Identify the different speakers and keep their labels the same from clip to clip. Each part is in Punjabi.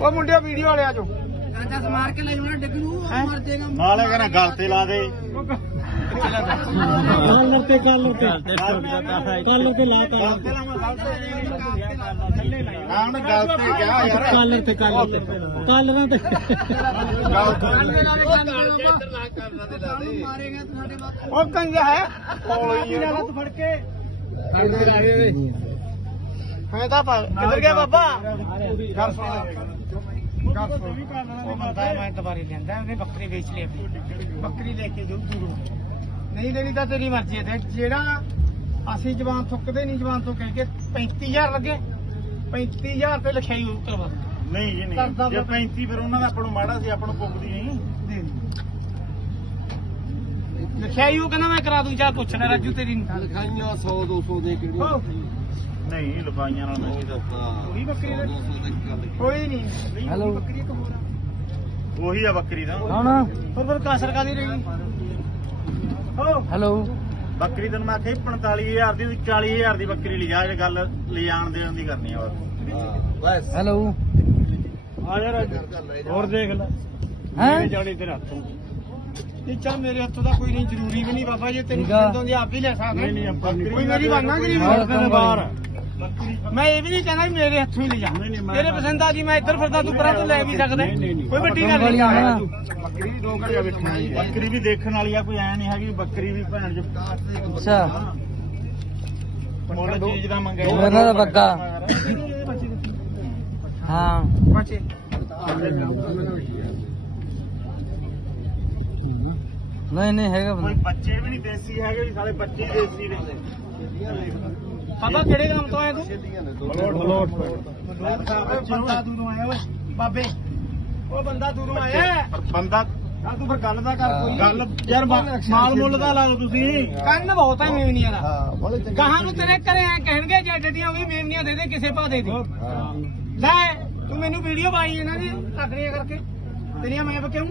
Speaker 1: ਉਹ ਮੁੰਡਿਓ ਵੀਡੀਓ ਵਾਲੇ ਆ ਜਾਓ
Speaker 2: ਚਾਚਾ ਸਮਾਰ ਕੇ ਲੈ ਜਾਣਾ ਡਿੱਗ ਨੂੰ ਮਰ ਜਾਏਗਾ
Speaker 3: ਨਾਲੇ ਕਹਿੰਦਾ ਗਲ ਤੇ ਲਾ ਦੇ
Speaker 1: ਕਾਲਰ ਤੇ ਲਾਤਾ
Speaker 3: ਹਾਂ ਉਹਨੇ ਗਲ ਤੇ ਕਿਹਾ ਯਾਰ
Speaker 1: ਕਾਲਰਾਂ ਤੇ
Speaker 2: ਮਾਰੇਗਾ ਤੂੰ ਸਾਡੇ ਬਾਤ
Speaker 1: ਉਹ ਕੰਗਾ ਹੈ ਤੂੰ ਫੜ ਕੇ ਹੈ ਤਾਂ ਕਿੱਧਰ ਗਿਆ ਬਾਬਾ
Speaker 3: ਗੱਲ ਸੁਣ
Speaker 1: ਮੈਂ ਦੁਬਾਰੇ ਲੈਂਦਾ ਉਹਨੇ ਬੱਕਰੀ ਵੇਚ ਲਈ ਬੱਕਰੀ ਲੈ ਕੇ ਜਾਊ ਦੂਰੋਂ ਨਹੀਂ ਦੇਣੀ ਤਾਂ ਤੇਰੀ ਮਰਜ਼ੀ ਹੈ ਜਿਹੜਾ ਅਸੀਂ ਜਵਾਨ ਥੁੱਕਦੇ ਨਹੀਂ ਜਵਾਨ ਤੋਂ ਕਹਿ ਕੇ 35000 ਲੱਗੇ 35000 ਤੇ ਲਿਖਾਈ ਕਰਵਾ
Speaker 3: ਨਹੀਂ ਜੀ ਨਹੀਂ ਜੇ 35 ਫਿਰ ਉਹਨਾਂ ਦਾ ਆਪਾਂ ਨੂੰ ਮਾੜਾ ਸੀ ਆਪਾਂ ਨੂੰ ਪੁੱਗਦੀ ਨਹੀਂ
Speaker 1: ਲਿਖਾਈ ਉਹ ਕਹਿੰਦਾ ਮੈਂ ਕਰਾ ਦੂੰ ਚਾਹ ਪੁੱਛ ਲੈ ਰਾਜੂ ਤੇਰੀ
Speaker 2: ਲਿਖਾਈਆਂ 100 200 ਦੇ ਕਿਹੜੀ
Speaker 3: ਨਹੀਂ ਲੁਕਾਈਆਂ ਨਾਲ ਨਹੀਂ
Speaker 1: ਉਹੀ ਬੱਕਰੀ ਦੇ
Speaker 2: 200 ਦੇ ਗੱਲ
Speaker 1: ਕੋਈ ਨਹੀਂ
Speaker 2: ਹੈਲੋ
Speaker 1: ਬੱਕਰੀ ਇੱਕ ਹੋਰ
Speaker 3: ਉਹੀ ਆ ਬੱਕਰੀ ਦਾ
Speaker 1: ਹਾਂ ਫਿਰ ਕਾਸਰ ਕਾਦੀ ਰਹੀ ਹੋ
Speaker 2: ਹੈਲੋ
Speaker 3: ਬੱਕਰੀ ਤੈਨੂੰ ਮੈਂ ਆਖਿਆ 45000 ਦੀ 40000 ਦੀ ਬੱਕਰੀ ਲਿਜਾ ਜੇ ਗੱਲ ਲਿਜਾਣ ਦੇਣ ਦੀ ਕਰਨੀ ਆ
Speaker 2: ਬਸ ਹੈਲੋ
Speaker 1: ਆ ਜਾ ਰਾਜੂ ਹੋਰ ਦੇਖ ਲੈ
Speaker 2: ਹੈ
Speaker 1: ਜਾਣੀ ਤੇਰੇ ਹੱਥੋਂ ਨਹੀਂ ਚੱਲ ਮੇਰੇ ਹੱਥੋਂ ਦਾ ਕੋਈ ਨਹੀਂ ਜ਼ਰੂਰੀ ਵੀ ਨਹੀਂ ਬਾਬਾ ਜੇ ਤੈਨੂੰ
Speaker 2: ਠੀਕ ਆ।
Speaker 1: ਪਸੰਦ ਆਉਂਦੀ ਆਪ ਵੀ ਲੈ ਸਕਦਾ
Speaker 3: ਨਹੀਂ ਆਪਾਂ
Speaker 1: ਕੋਈ ਮੇਰੀ ਬਾਨਾ ਕਿ ਨਹੀਂ
Speaker 2: ਬਾਹਰ
Speaker 1: ਮੈਂ ਇਹ ਵੀ ਨਹੀਂ ਕਹਿੰਦਾ ਵੀ ਮੇਰੇ ਹੱਥੋਂ ਹੀ ਲੈ ਜਾ ਤੇਰੇ ਪਸੰਦ ਆ ਜੀ ਮੈਂ ਇੱਧਰ ਫਿਰਦਾ ਤੂੰ ਪਰਾਂ ਤੋਂ ਲੈ ਵੀ ਸਕਦਾ ਕੋਈ ਵੱਡੀ ਗੱਲ ਨਹੀਂ
Speaker 3: ਬੱਕਰੀ ਵੀ 2 ਘੜੀਆਂ ਵੇਖਣਾ ਬੱਕਰੀ ਵੀ ਦੇਖਣ ਵਾਲੀ ਆ ਕੋਈ ਐ ਨਹੀਂ ਹੈਗੀ ਬੱਕਰੀ ਵੀ ਭੈਣ ਜੋ
Speaker 2: ਅੱਛਾ
Speaker 3: ਮੁੱਲ ਚੀਜ਼ ਦਾ ਮੰਗਿਆ
Speaker 2: ਉਹਨਾਂ ਦਾ ਬੱਗਾ ਹਾਂ
Speaker 1: ਬੱਚੇ
Speaker 2: ਨਹੀਂ ਹੈਗਾ
Speaker 3: ਕੋਈ ਬੱਚੇ ਵੀ ਨਹੀਂ ਦੇਸੀ ਹੈਗੇ ਵੀ ਸਾਲੇ ਬੱਚੇ ਹੀ ਦੇਸੀ ਨੇ
Speaker 1: ਬਾਬਾ ਕਿਹੜੇ ਕੰਮ ਤੋਂ ਆਇਆ ਤੂੰ
Speaker 3: ਬਲੋਟ
Speaker 1: ਬੰਦਾ ਦੂਰੋਂ ਆਇਆ ਓਏ ਬਾਬੇ ਉਹ ਬੰਦਾ ਦੂਰੋਂ ਆਇਆ
Speaker 3: ਬੰਦਾ
Speaker 1: ਆ ਤੂੰ ਫਿਰ ਗੱਲ ਦਾ ਕਰ ਕੋਈ
Speaker 3: ਗੱਲ ਯਾਰ ਮਾਲ ਮੁੱਲ ਦਾ ਲਾ ਲਓ ਤੁਸੀਂ
Speaker 1: ਕੰਨ ਬਹੁਤ ਹੈ ਮੇਵਨੀਆਂ ਦਾ ਕਹਾਂ ਨੂੰ ਤੇਰੇ ਘਰੇ ਆ ਕਹਿਣਗੇ ਜੇ ਡੱਡੀਆਂ ਵੀ ਮੇਵਨੀਆਂ ਦੇ ਦੇ ਕਿਸੇ ਪਾ ਦੇ ਦੇ ਲੈ ਤੂੰ ਮੈਨੂੰ ਵੀਡੀਓ ਪਾਈ ਇਹਨਾਂ ਦੀ ਤਕੜੀਆਂ ਕਰਕੇ ਤੇਰੀਆਂ ਮੈਂ ਕਿਉਂ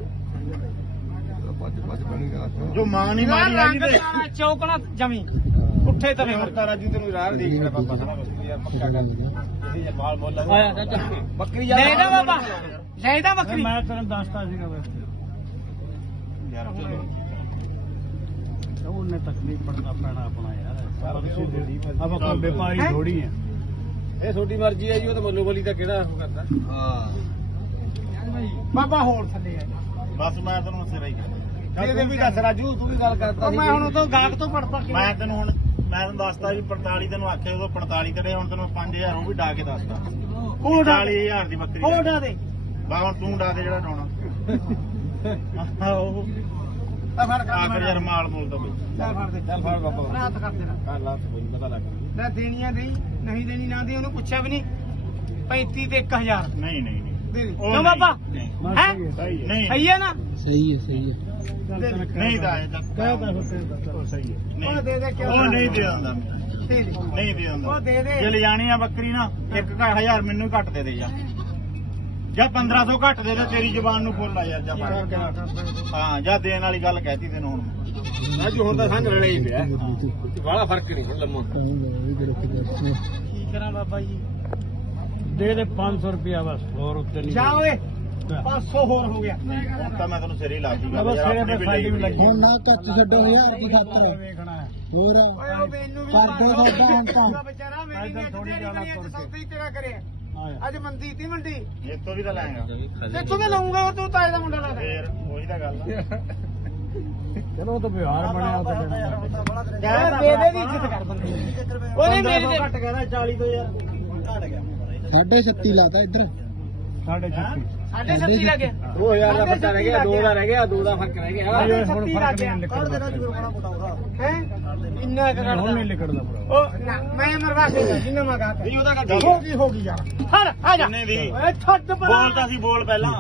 Speaker 3: ਜੋ ਮਾਂ ਨਹੀਂ ਮਾਰੀ ਹੈਗੀ ਤੇ
Speaker 1: ਚੌਕਣਾ ਜਮੀ ਉੱਠੇ ਤਵੇ
Speaker 3: ਤਾਂ ਰਾਜੂ ਤੈਨੂੰ ਰਾਹ ਦੇਖ ਰਿਹਾ ਬਾਬਾ ਸਾਰਾ ਯਾਰ ਪੱਕਾ ਗੱਲ ਇਹ ਮਾਲ ਮੁੱਲ ਬੱਕਰੀ
Speaker 1: ਲੈ ਜਾ ਬਾਬਾ ਲੈ ਜਾ ਬੱਕਰੀ
Speaker 3: ਮੈਂ ਤੈਨੂੰ ਦੱਸਤਾ ਸੀਗਾ
Speaker 1: ਯਾਰ ਹੁਣ
Speaker 3: ਉਹਨੇ ਤਕਲੀਫ ਪੜਨਾ ਪੈਣਾ ਆਪਣਾ ਯਾਰ ਆਪਾਂ ਕੋਈ ਵਪਾਰੀ ਥੋੜੀ ਹੈ ਇਹ ਤੁਹਾਡੀ ਮਰਜ਼ੀ ਹੈ ਜੀ ਉਹ ਤਾਂ ਮੱਲੋ ਬਲੀ ਦਾ ਕਿਹੜਾ ਉਹ ਕਰਦਾ
Speaker 2: ਹਾਂ
Speaker 1: ਬਾਬਾ ਹੋਰ ਥੱਲੇ ਆ
Speaker 3: ਬਸ ਮੈਂ ਤੈਨੂੰ ਸਿਰਾ ਹੀ ਕਹਿੰਦਾ
Speaker 1: ਤੂੰ ਵੀ ਦੱਸ
Speaker 3: ਰਾਜੂ ਤੂੰ ਵੀ ਗੱਲ ਕਰਦਾ
Speaker 1: ਮੈਂ ਹੁਣ ਤੋਂ ਗਾਹਕ ਤੋਂ ਪੜਦਾ
Speaker 3: ਮੈਂ ਤੈਨੂੰ ਦੱਸਦਾ ਵੀ 45 ਤੈਨੂੰ ਆਖੇ ਉਦੋਂ 45 ਤੇਰੇ ਹੁਣ ਤੈਨੂੰ 5000 ਉਹ ਵੀ ਡਾ ਕੇ ਦੱਸਦਾ
Speaker 1: ਉਹ ਡਾ
Speaker 3: 40000 ਦੀ ਬੱਕਰੀ
Speaker 1: ਉਹ ਡਾ ਦੇ
Speaker 3: ਬਾ ਹੁਣ ਤੂੰ ਡਾ ਦੇ ਜਿਹੜਾ ਡਾਉਣਾ ਉਹ
Speaker 1: ਆ ਫੜ ਕਰ
Speaker 3: ਆਖਰ ਯਾਰ ਮਾਲ ਮੂਲ ਤਾਂ ਬਈ
Speaker 1: ਚੱਲ ਫੜ ਦੇ
Speaker 3: ਚੱਲ ਫੜ ਬਾਬਾ
Speaker 1: ਰਾਤ ਕਰ ਦੇਣਾ
Speaker 3: ਕਰ ਲਾ ਕੋਈ ਪਤਾ ਲੱਗ
Speaker 1: ਲੈ ਦੇਣੀਆਂ ਦੇਈ ਨਹੀਂ ਦੇਣੀ ਨਾ ਦੇ ਉਹਨੂੰ ਪੁੱਛਿਆ ਵੀ ਨਹੀਂ 35 ਤੇ 1000
Speaker 3: ਨਹੀਂ
Speaker 1: ਦੇ ਦੇ
Speaker 3: ਉਹ
Speaker 1: ਕਿਉਂ ਬਾਬਾ
Speaker 3: ਨਹੀਂ।
Speaker 1: ਹੈ
Speaker 3: ਨਹੀਂ
Speaker 1: ਸਹੀ ਹੈ ਨਾ
Speaker 2: ਸਹੀ ਹੈ
Speaker 3: ਨਹੀਂ ਦਾ ਇਹ ਤਾਂ ਸਹੀ ਹੈ
Speaker 1: ਉਹ ਦੇ ਦੇ ਕਿਉਂ
Speaker 3: ਉਹ ਨਹੀਂ ਦੇ ਦਿੰਦਾ
Speaker 1: ਦੇ ਦੇ
Speaker 3: ਨਹੀਂ ਦੇ ਦਿੰਦਾ
Speaker 1: ਉਹ ਦੇ ਦੇ
Speaker 3: ਜੇ ਲੈ ਜਾਣੀ ਆ ਬੱਕਰੀ ਨਾ 1000 ਮੈਨੂੰ ਘੱਟ ਦੇ ਦੇ ਜਾਂ 1500 ਘੱਟ ਦੇ ਦੇ ਤੇਰੀ ਜ਼ੁਬਾਨ ਨੂੰ ਫੁੱਲ ਆ ਯਾਰ ਜਾ ਹਾਂ ਜਾਂ ਦੇਣ ਵਾਲੀ ਗੱਲ ਕਹਿਤੀ ਤੈਨੂੰ ਹੁਣ
Speaker 2: ਅੱਜ ਹੁਣ ਤਾਂ ਸੰਗ ਰਲੇ ਹੀ ਪਿਆ ਬੜਾ ਫਰਕ ਨਹੀਂ ਹੁਣ ਲੰਮਾ
Speaker 1: ਕੀ ਕਰਾਂ ਬਾਬਾ ਜੀ
Speaker 3: ਦੇ ਦੇ 500 ਰੁਪਿਆ ਬਸ ਹੋਰ ਉੱਤੇ
Speaker 1: ਜਾ ਓਏ 500 ਹੋਰ ਹੋ ਗਿਆ
Speaker 3: ਹੁਣ ਤਾਂ ਮੈਂ ਤੈਨੂੰ ਸਿਰੇ ਲਾ ਦੂੰਗਾ
Speaker 1: ਬਸ ਸਿਰੇ ਤੇ ਸਾਡੀ ਵੀ ਲੱਗੀ
Speaker 2: ਹੁਣ ਨਾ ਕੱਚ ਛੱਡੋ 1000 ਦੀ ਖਾਤਰ
Speaker 3: ਵੇਖਣਾ
Speaker 2: ਹੋਰ
Speaker 1: ਓਏ ਉਹ ਮੈਨੂੰ ਵੀ
Speaker 2: ਕਰ ਦੋ ਸਾਡਾ ਹੁਣ ਤਾਂ
Speaker 1: ਵਿਚਾਰਾ ਮੇਰੀ ਵੀ ਥੋੜੀ ਜਿਆਦਾ ਸੌਦੀ ਤੇਰਾ ਕਰਿਆ ਅੱਜ ਮੰਦੀ ਤੀ ਮੰਡੀ
Speaker 3: ਇਹ ਤੋਂ ਵੀ ਤਾਂ ਲਾਏਗਾ
Speaker 1: ਤੇ ਤੂੰ ਤਾਂ ਲਾਉਂਗਾ ਤੂੰ ਤਾਏ ਦਾ ਮੁੰਡਾ ਲਾਦਾ
Speaker 3: ਫੇਰ ਉਹੀ ਤਾਂ ਗੱਲ
Speaker 2: ਚਲੋ ਉਹ ਤਾਂ ਵਿਹਾਰ ਬਣਿਆ
Speaker 1: ਦੇ ਦੇ ਦੀ ਇੱਜ਼ਤ ਕਰ ਬੰਦੇ ਉਹਨੇ ਮੇਰੇ ਤੇ
Speaker 3: ਘੱਟ ਕਹਿੰਦਾ 40 ਤੋਂ ਯਾਰ ਘੱਟ ਗਿਆ
Speaker 2: 36.5 ਲਾਤਾ ਇੱਧਰ
Speaker 3: 36.5
Speaker 1: ਸਾਡੇ 36 ਲੱਗੇ
Speaker 3: 2000 ਦਾ ਬੱਚਾ ਰਹਿ ਗਿਆ 2 ਦਾ ਰਹਿ ਗਿਆ 2 ਦਾ ਫਰਕ ਰਹਿ ਗਿਆ
Speaker 1: ਹੁਣ ਫਰਕ ਨਹੀਂ ਨਿਕਲਦਾ ਹੈ ਇੰਨਾ ਇੱਕ
Speaker 3: ਹੁਣ ਨਹੀਂ
Speaker 1: ਕੱਢਦਾ
Speaker 3: ਲਿਖੜਦਾ
Speaker 1: ਉਹ ਨਾ ਮੈਂ ਮਰਵਾ ਕੇ ਜਿੰਨਾ ਮੈਂ ਕਹਤਾ
Speaker 3: ਨਹੀਂ ਉਹਦਾ
Speaker 1: ਹੋ ਗਈ ਯਾਰ ਹਰ ਆ ਜਾ
Speaker 3: ਕਿੰਨੇ ਦੀ?
Speaker 1: ਓਏ ਛੱਡ ਪਰਾਂ
Speaker 3: ਬੋਲਦਾ ਸੀ ਬੋਲ ਪਹਿਲਾਂ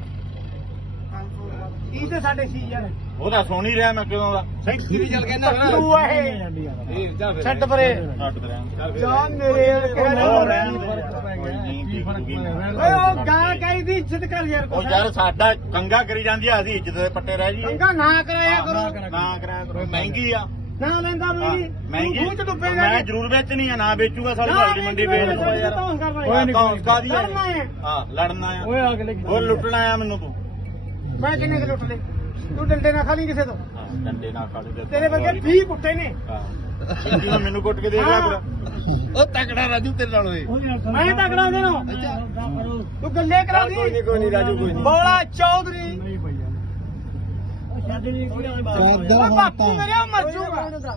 Speaker 1: ਇਹ ਤੇ ਸਾਡੇ ਸੀ ਯਾਰ
Speaker 3: ਉਹਦਾ ਸੁਣ ਹੀ ਰਿਹਾ ਮੈਂ ਕਿਦੋਂ ਦਾ
Speaker 2: ਸਿੱਧੀ ਚੱਲ ਕਹਿੰਦਾ
Speaker 1: ਤੂੰ ਇਹ ਛੱਡ ਪਰੇ
Speaker 3: ਛੱਡ ਦੇ ਰਿਹਾ
Speaker 1: ਜਾ ਮੇਰੇ ਯਾਰ
Speaker 3: ਉਹ ਰਹਿਣ ਦੇ ਯਾਰ, ਕੋਈ ਨਹੀਂ, ਕੀ ਕਰੂਗੀ।
Speaker 1: ਓਏ ਉਹ ਗਾਂ ਕਾਈ ਦੀ ਇੱਜ਼ਤ ਕਰ ਯਾਰ
Speaker 3: ਉਹ ਯਾਰ ਸਾਡਾ ਕੰਗਾ ਕਰੀ ਜਾਂਦੀ ਆ ਅਸੀਂ ਇੱਜ਼ਤ ਦੇ ਪੱਟੇ ਰਹਿ ਜੀ
Speaker 1: ਚੰਗਾ ਨਾ ਕਰਾਇਆ ਕਰੋ
Speaker 3: ਨਾ ਕਰਿਆ ਕਰੋ ਮਹਿੰਗੀ ਆ
Speaker 1: ਨਾ ਲੈਂਦਾ ਵੀ
Speaker 3: ਮਹਿੰਗੀ
Speaker 1: ਮੂੰਹ ਚ ਡੁੱਬੇਗਾ
Speaker 3: ਮੈਂ ਜ਼ਰੂਰ ਵੇਚਣੀ ਆ ਨਾ ਵੇਚੂਗਾ ਸਾਲੀ ਅਗਲੀ ਮੰਡੀ ਵੇਚ
Speaker 1: ਓਏ
Speaker 3: ਕਾਦੀ
Speaker 1: ਲੜਨਾ ਹੈ
Speaker 3: ਹਾਂ ਲੜਨਾ ਆ
Speaker 1: ਓਏ ਅਗਲੇ
Speaker 3: ਹੋਰ ਲੁੱਟਣਾ ਆ ਮੈਨੂੰ ਤੂੰ
Speaker 1: ਮੈਂ ਕਿੰਨੇ ਦੇ ਲੁੱਟ ਲੈ ਤੂੰ ਡੰਡੇ ਨਾ ਖਾ ਲਈ ਕਿਸੇ ਤੋਂ
Speaker 3: ਡੰਡੇ ਨਾਲ ਖਾ ਲੈ
Speaker 1: ਤੇਰੇ ਵਰਗੇ 20 ਕੁੱਤੇ ਨੇ
Speaker 3: ਹਾਂ ਮੈਨੂੰ ਕੁੱਟ ਕੇ ਦੇ ਰਿਹਾ ਪੂਰਾ
Speaker 2: ਉਹ ਤਕੜਾ ਰਾਜੂ ਤੇਰੇ ਨਾਲ ਹੋਏ
Speaker 1: ਮੈਂ ਤਕੜਾ ਦੇ ਨੂੰ ਤੂੰ ਗੱਲੇ ਕਰਾ ਦੀ
Speaker 2: ਕੋਈ ਨਹੀਂ ਰਾਜੂ ਕੋਈ ਨਹੀਂ
Speaker 1: ਬੋਲਾ ਚੌਧਰੀ ਓ ਬਾਪੂ ਮੇਰੇ ਮਰ ਜੂਗਾ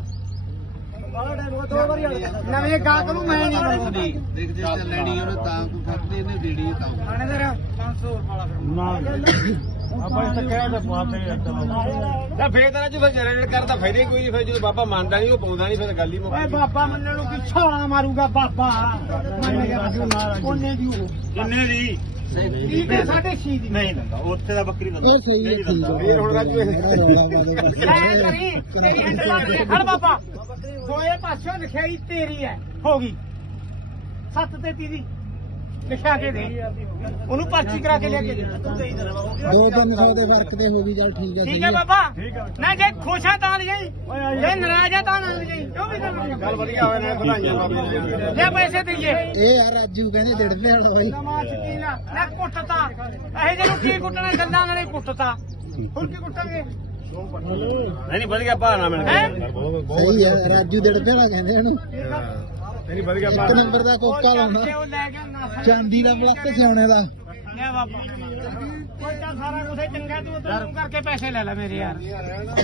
Speaker 1: ਨਵੇਂ ਗਾਹਕ ਨੂੰ ਮੈਂ ਨਹੀਂ ਬਣਾਉਂਦੀ
Speaker 2: ਦੇਖ ਜੇ ਲੈਣੀ ਉਹਨੇ ਤਾਂ ਕੋਈ ਫਰਦੀ ਇਹਨੇ ਦੇਣੀ ਤਾਂ
Speaker 1: ਥਾਣੇਦਾਰ 500 ਵਾਲਾ ਫਿਰ
Speaker 3: ਆਪਾਂ ਇਹ ਤਾਂ ਕਹਿ ਦਾ ਪਾਤੇ
Speaker 2: ਤਾਂ ਫੇਰ ਤਾਂ ਰਾਜੂ ਫਿਰ ਰੇਡ ਕਰਦਾ ਫਾਇਦਾ ਹੀ ਕੋਈ ਨਹੀਂ ਫਿਰ ਜਦੋਂ ਬਾਬਾ ਮੰਨਦਾ ਨਹੀਂ ਉਹ ਪਾਉਂਦਾ ਨਹੀਂ ਫਿਰ ਗੱਲ ਹੀ ਮੁੱਕ
Speaker 1: ਓਏ ਬਾਬਾ ਮੰਨਣ ਨੂੰ ਕੀ ਛੋਲਾ ਮਾਰੂਗਾ ਬਾਬਾ ਮੰਨ ਗਿਆ ਉਹਨੇ ਦੀ ਉਹ
Speaker 3: ਕਿੰਨੇ ਦੀ
Speaker 1: ਠੀਕ ਹੈ 6.5 ਦੀ
Speaker 3: ਨਹੀਂ ਦਿੰਦਾ ਉੱਥੇ ਦਾ ਬੱਕਰੀ ਦਿੰਦਾ
Speaker 4: ਉਹ ਸਹੀ ਹੈ,
Speaker 3: ਨਹੀਂ ਦਿੰਦਾ।
Speaker 4: ਠੀਕ
Speaker 2: ਫੇਰ ਹੁਣ ਰਾਜੂ
Speaker 1: ਲੈ ਕਰੀ ਤੇਰੀ ਹੈਂਡਲ ਲਾ ਕੇ ਖੜ ਬਾਬਾ ਦੋਏ ਪਾਸਿਓਂ ਲਿਖਾਈ ਤੇਰੀ ਹੈ ਹੋ ਗਈ 7:33 ਦੀ ਲਿਖਾ ਕੇ ਦੇ ਉਹਨੂੰ ਪਰਚੀ ਕਰਾ ਕੇ ਲੈ ਕੇ ਦੇ
Speaker 4: 2-300 ਦੇ ਫਰਕ ਤੇ ਹੋ ਗਈ ਚੱਲ ਠੀਕ ਹੈ
Speaker 1: ਠੀਕ ਹੈ ਬਾਬਾ ਨਾ ਜੇ ਖੁਸ਼ ਆ ਤਾਂ ਲਈ ਜੇ ਨਾਰਾਜ਼ ਆ ਤਾਂ ਨਾ ਲਈ ਕਿਉਂ ਵੀ
Speaker 2: ਗੱਲ ਵਧੀਆ ਹੋਵੇ ਨੇ ਵਧਾਈਆਂ ਬਾਬਾ
Speaker 1: ਲੈ ਪੈਸੇ ਦਈਏ
Speaker 4: ਇਹ ਯਾਰ ਰਾਜੂ ਕਹਿੰਦੇ ਡੇਢ ਵਾਲਾ ਬਾਈ
Speaker 1: ਨਵਾਂ ਸ਼ਕੀਨਾ ਨਾ ਕੁੱਟਤਾ ਇਹ ਜਿਹਨੂੰ ਕੀ ਕੁੱਟਣਾ ਗੱਲਾਂ ਨਾਲੇ ਕੁੱਟਤਾ ਹੁਣ ਕੀ ਕੁੱਟਾਂਗੇ
Speaker 2: ਨਹੀਂ ਵਧੀਆ ਭਾਅ ਨਾ ਮਿਲ
Speaker 1: ਹੈਂ?
Speaker 4: ਸਹੀ ਹੈ ਰਾਜੂ ਡੇਢ ਵਾਲਾ ਕਹਿੰਦੇ ਇਹਨੂੰ
Speaker 1: ਠੀਕ ਆ
Speaker 2: ਨਹੀਂ ਵਧੀਆ
Speaker 4: ਇੱਕ ਨੰਬਰ ਦਾ ਕੋਕਾ ਲਾਉਣਾ
Speaker 1: ਉਹ ਲੈ ਗਿਆ ਨਾ
Speaker 4: ਚਾਂਦੀ ਦਾ ਬਲੱਕ ਸੋਨੇ ਦਾ
Speaker 1: ਲੈ ਬਾਬਾ ਕੋਈ ਤਾਂ ਸਾਰਾ ਕੁਝ ਚੰਗਾ ਤੂੰ ਕਰਕੇ ਪੈਸੇ ਲੈ ਲੈ ਮੇਰੇ ਯਾਰ